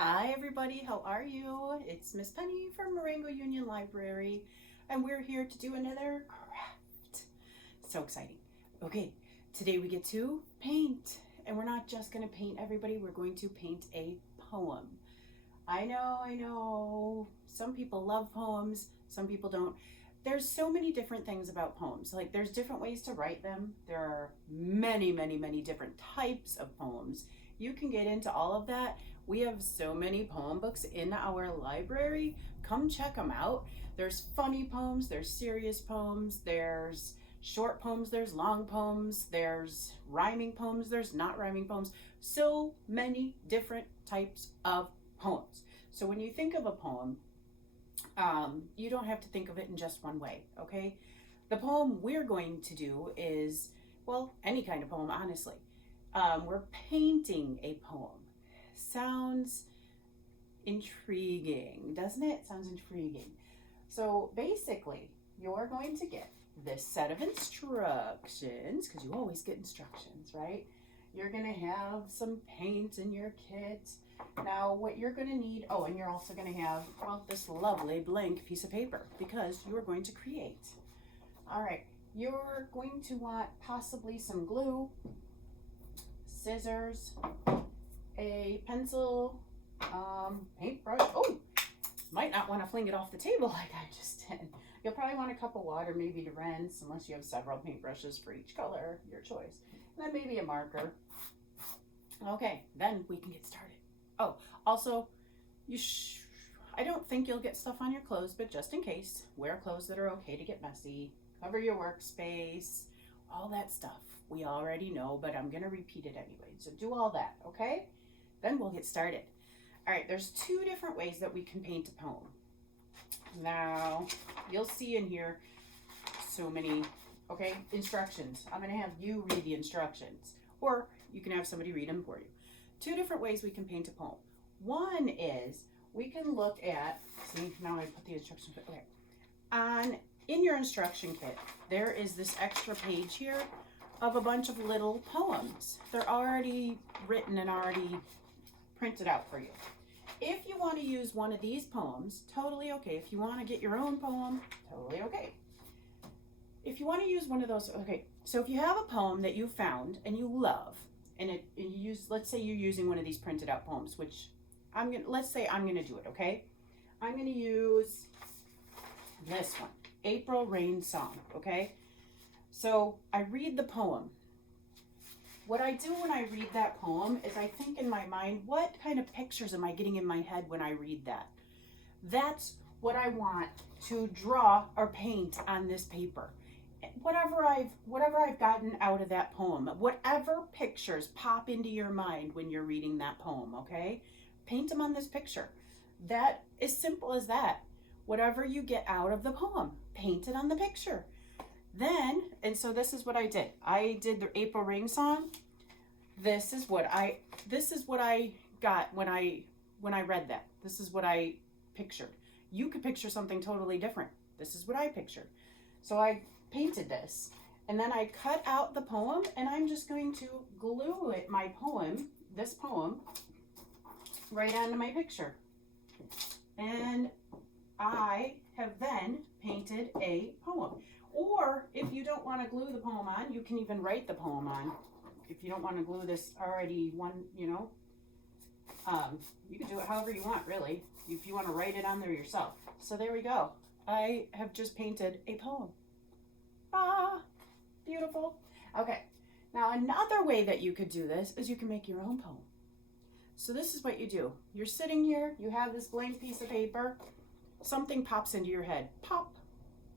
Hi everybody, how are you? It's Miss Penny from Marengo-Union Library, and we're here to do another craft. So exciting. Okay, today we get to paint, and we're not just going to paint everybody, we're going to paint a poem. I know, some people love poems, some people don't. There's so many different things about poems. Like there's different ways to write them. There are many different types of poems. You can get into all of that. We have so many poem books in our library. Come check them out. There's funny poems, there's serious poems, there's short poems, there's long poems, there's rhyming poems, there's not rhyming poems. So many different types of poems. So when you think of a poem, you don't have to think of it in just one way, okay? The poem we're going to do is, well, any kind of poem, honestly. We're painting a poem. Sounds intriguing, doesn't it? Sounds intriguing. So basically, you're going to get this set of instructions, because you always get instructions, right? You're going to have some paint in your kit. Now, what you're going to need, oh, and you're also going to have, well, this lovely blank piece of paper, because you're going to create. All right, you're going to want possibly some glue, scissors, a pencil, paintbrush. Oh, might not want to fling it off the table like I just did. You'll probably want a cup of water maybe to rinse, unless you have several paintbrushes for each color, your choice. And then maybe a marker. Okay, then we can get started. Oh, also, I don't think you'll get stuff on your clothes, but just in case, wear clothes that are okay to get messy. Cover your workspace, all that stuff. We already know, but I'm going to repeat it anyway. So do all that, okay? Then we'll get started. All right, there's two different ways that we can paint a poem. Now, you'll see in here so many, okay, instructions. I'm going to have you read the instructions, or you can have somebody read them for you. Two different ways we can paint a poem. One is we can look at, see, now I put the instructions, okay. In your instruction kit, there is this extra page here of a bunch of little poems. They're already written and already printed out for you. If you want to use one of these poems, totally okay. If you want to get your own poem, totally okay. If you want to use one of those, okay. So if you have a poem that you found and you love, and you use, let's say you're using one of these printed out poems, which let's say I'm gonna do it, okay? I'm gonna use this one, April Rain Song, okay? So I read the poem. What I do when I read that poem is I think in my mind, what kind of pictures am I getting in my head when I read that? That's what I want to draw or paint on this paper. Whatever I've gotten out of that poem, whatever pictures pop into your mind when you're reading that poem, okay? Paint them on this picture. That is simple as that. Whatever you get out of the poem, paint it on the picture. Then, and so this is what I did. I did the April Rain Song. This is what I got when I read that. This is what I pictured. You could picture something totally different. This is what I pictured. So I painted this, and then I cut out the poem, and I'm just going to glue it, this poem, right onto my picture. And I have then painted a poem. Or if you don't want to glue the poem on, you can even write the poem on. If you don't want to glue this already you can do it however you want, really, if you want to write it on there yourself. So there we go. I have just painted a poem. Ah, beautiful. Okay, now another way that you could do this is you can make your own poem. So this is what you do. You're sitting here, you have this blank piece of paper, something pops into your head. Pop,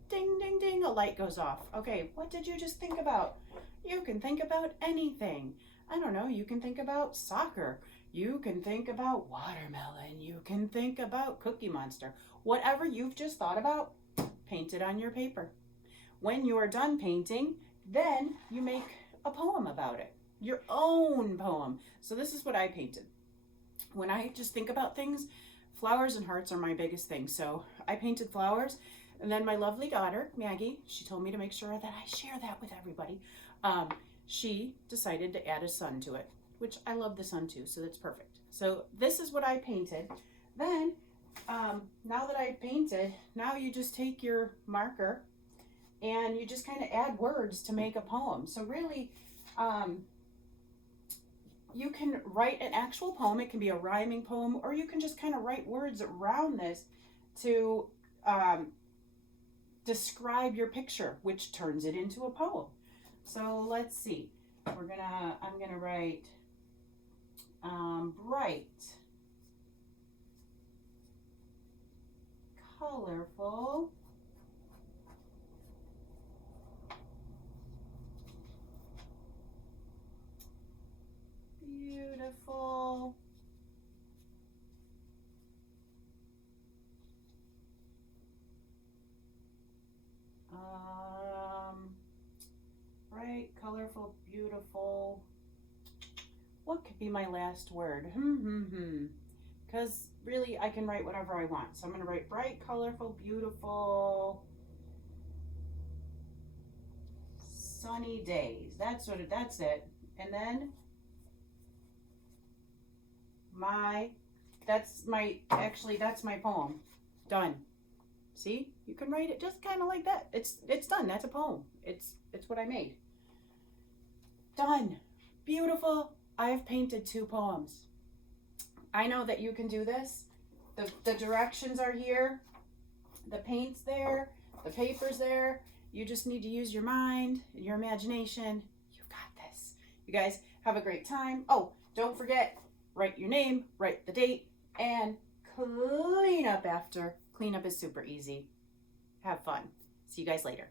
ding, ding, ding, a light goes off. Okay, what did you just think about? You can think about anything. I don't know, you can think about soccer. You can think about watermelon. You can think about Cookie Monster. Whatever you've just thought about, paint it on your paper. When you're done painting, then you make a poem about it. Your own poem. So this is what I painted. When I just think about things, flowers and hearts are my biggest thing. So I painted flowers, and then my lovely daughter, Maggie, she told me to make sure that I share that with everybody. She decided to add a sun to it. which I love the sun too, so that's perfect. So this is what I painted. Then, now that I painted, now you just take your marker and you just kind of add words to make a poem. So really, you can write an actual poem. It can be a rhyming poem, or you can just kind of write words around this to describe your picture, which turns it into a poem. So let's see. I'm gonna write bright, colorful, beautiful, bright, colorful, beautiful. What could be my last word? Because really, I can write whatever I want. So I'm going to write bright, colorful, beautiful, sunny days. That's it. And then that's my poem. Done. See? You can write it just kind of like that. It's done. That's a poem. It's what I made. Done. Beautiful. I've painted 2 poems. I know that you can do this. The directions are here. The paint's there. The paper's there. You just need to use your mind, your imagination. You got this. You guys have a great time. Oh, don't forget, write your name, write the date, and clean up after. Cleanup is super easy. Have fun. See you guys later.